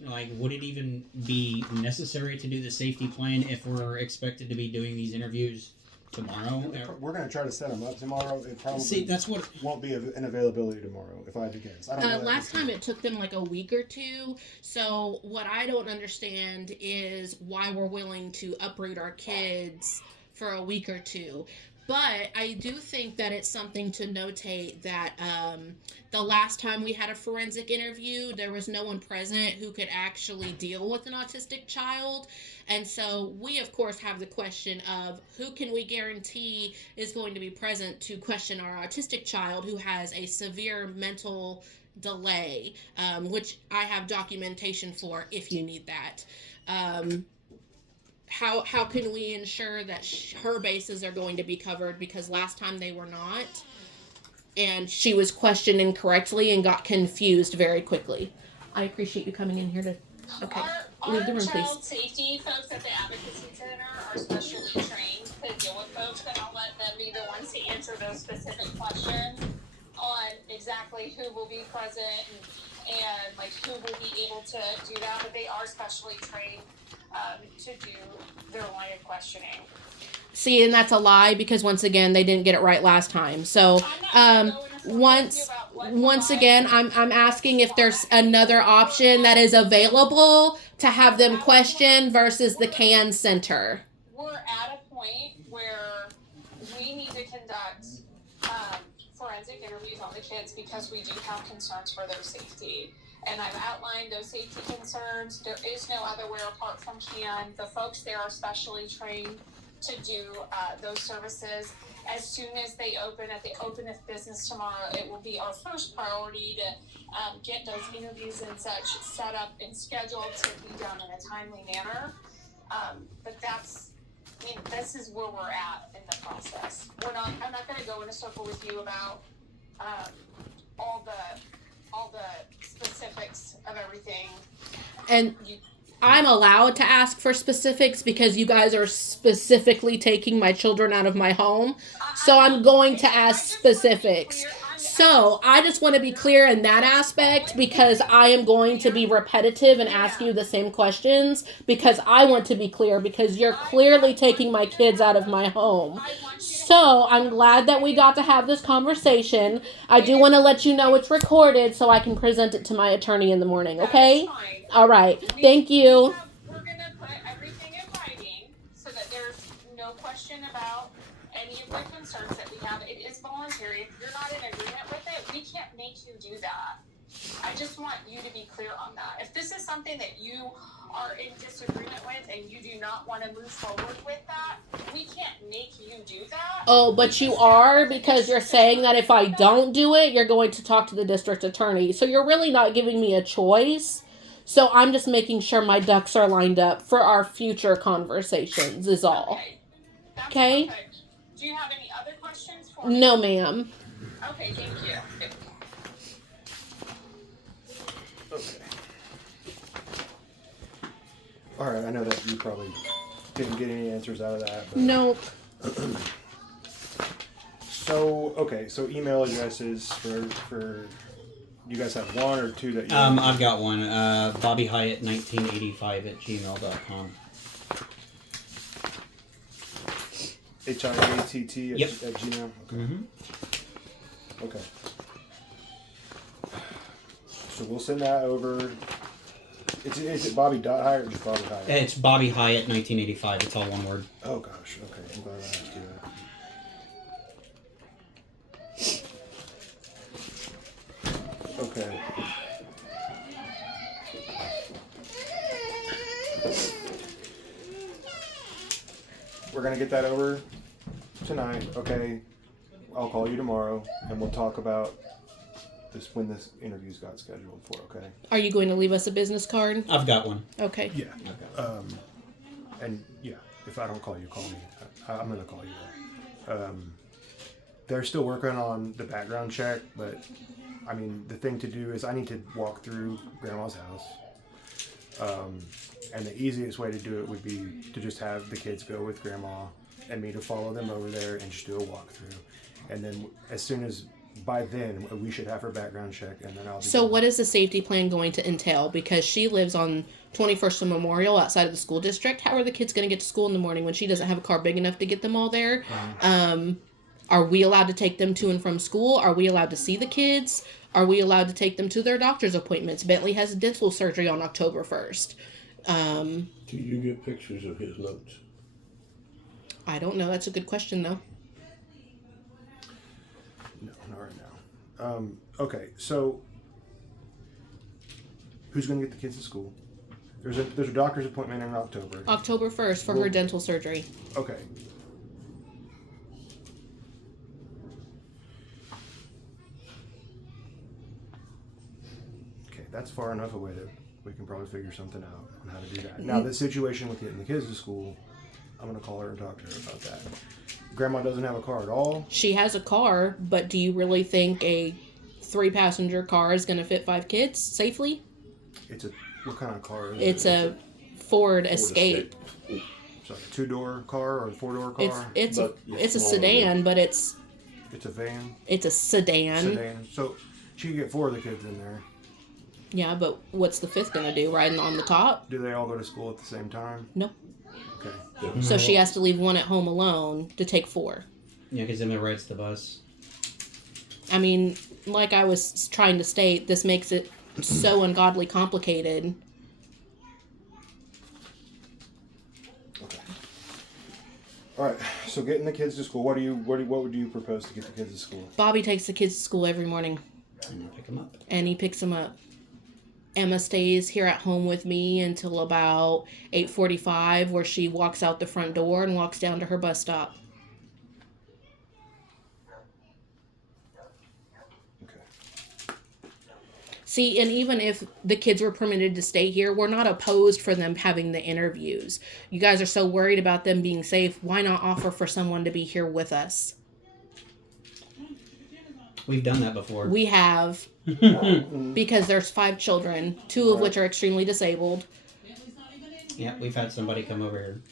like, would it even be necessary to do the safety plan if we're expected to be doing these interviews tomorrow? We're going to try to set them up tomorrow. It probably that's what won't be an availability tomorrow, if I had to guess. I don't know last time it took them like a week or two. So what I don't understand is why we're willing to uproot our kids for a week or two. But I do think that it's something to notate that the last time we had a forensic interview, there was no one present who could actually deal with an autistic child. And so we, of course, have the question of who can we guarantee is going to be present to question our autistic child who has a severe mental delay, which I have documentation for if you need that. How can we ensure that her bases are going to be covered, because last time they were not, and she was questioned incorrectly and got confused very quickly. I appreciate you coming in here to leave the room, our child please. safety folks at the advocacy center are specially trained to deal with folks, and I'll let them be the ones to answer those specific questions on exactly who will be present and like who will be able to do that, but they are specially trained to do their line of questioning. See, and that's a lie, because once again, they didn't get it right last time. So, once again, I'm asking if there's another option that is available to have them question versus the CAN Center. We're at a point where we need to conduct forensic interviews on the kids because we do have concerns for their safety. And I've outlined those safety concerns. There is no other way apart from CAN. The folks there are specially trained to do those services. As soon as they open, at the open of business tomorrow, it will be our first priority to get those interviews and such set up and scheduled to be done in a timely manner. But this is where we're at in the process. I'm not going to go in a circle with you about all the specifics of everything. And I'm allowed to ask for specifics because you guys are specifically taking my children out of my home. So I'm going to ask specifics. So I just want to be clear in that aspect, because I am going to be repetitive and ask you the same questions, because I want to be clear, because you're clearly taking my kids out of my home. So I'm glad that we got to have this conversation. I do want to let you know it's recorded so I can present it to my attorney in the morning, okay? All right. Thank you. We're going to put everything in writing so that there's no question about any of the concerns that we have. It is voluntary. If you're not in agreement with it, we can't make you do that. I just want you to be clear on that. If this is something that you are in disagreement with and you do not want to move forward with that, we can't make you do that. Oh, but you are, because you're saying that if I don't do it, you're going to talk to the district attorney. So you're really not giving me a choice. So I'm just making sure my ducks are lined up for our future conversations is all. Okay? Perfect. Do you have any other questions for me? No, ma'am. Okay, thank you. Okay. All right, I know that you probably didn't get any answers out of that. But Nope. So email addresses for you guys have one or two that you I've got one. BobbyHyatt1985 @gmail.com. HIATT Yep. at Gmail? Okay. Mm-hmm. Okay. So we'll send that over. Is it Bobby Hyatt or just Bobby Hyatt? It's Bobby Hyatt 1985. It's all one word. Oh gosh, okay. I'm glad I asked you that. Okay. We're gonna get that over tonight, okay? I'll call you tomorrow and we'll talk about this when this interview's got scheduled for, okay? Are you going to leave us a business card? I've got one. Okay. Yeah. And yeah, if I don't call you, call me. I'm gonna call you though. They're still working on the background check, but I mean, the thing to do is I need to walk through Grandma's house. And the easiest way to do it would be to just have the kids go with Grandma and me to follow them over there and just do a walkthrough. And then as soon as by then we should have her background check, and then I'll be So done. what is the safety plan going to entail? Because she lives on 21st and Memorial outside of the school district. How are the kids going to get to school in the morning when she doesn't have a car big enough to get them all there? Are we allowed to take them to and from school? Are we allowed to see the kids? Are we allowed to take them to their doctor's appointments? Bentley has dental surgery on October 1st. Do you get pictures of his notes? I don't know. That's a good question, though. No, not right now. Okay, so who's going to get the kids to school? There's a doctor's appointment in October. October 1st for her dental surgery. Okay. Okay, that's far enough away that we can probably figure something out on how to do that. Now, the situation with getting the kids to school, I'm going to call her and talk to her about that. Grandma doesn't have a car at all. She has a car, but do you really think a 3-passenger car is going to fit 5 kids safely? What kind of car is It's it? a Ford Escape. So a 2-door car or a 4-door car? It's a smaller sedan, but it's It's a van. a sedan. Sedan. So she can get 4 of the kids in there. Yeah, but what's the 5th gonna do? Riding on the top? Do they all go to school at the same time? No. Okay. So she has to leave one at home alone to take 4. Yeah, because Emma rides the bus. I mean, like I was trying to state, this makes it so ungodly complicated. Okay. All right. So getting the kids to school. What would you propose to get the kids to school? Bobby takes the kids to school every morning, And you pick them up. and he picks them up. Emma stays here at home with me until about 8:45, where she walks out the front door and walks down to her bus stop. Okay. See, and even if the kids were permitted to stay here, we're not opposed for them having the interviews. You guys are so worried about them being safe. Why not offer for someone to be here with us? We've done that before. We have, because there's 5 children, 2 of which are extremely disabled. Yeah, we've had somebody come over here.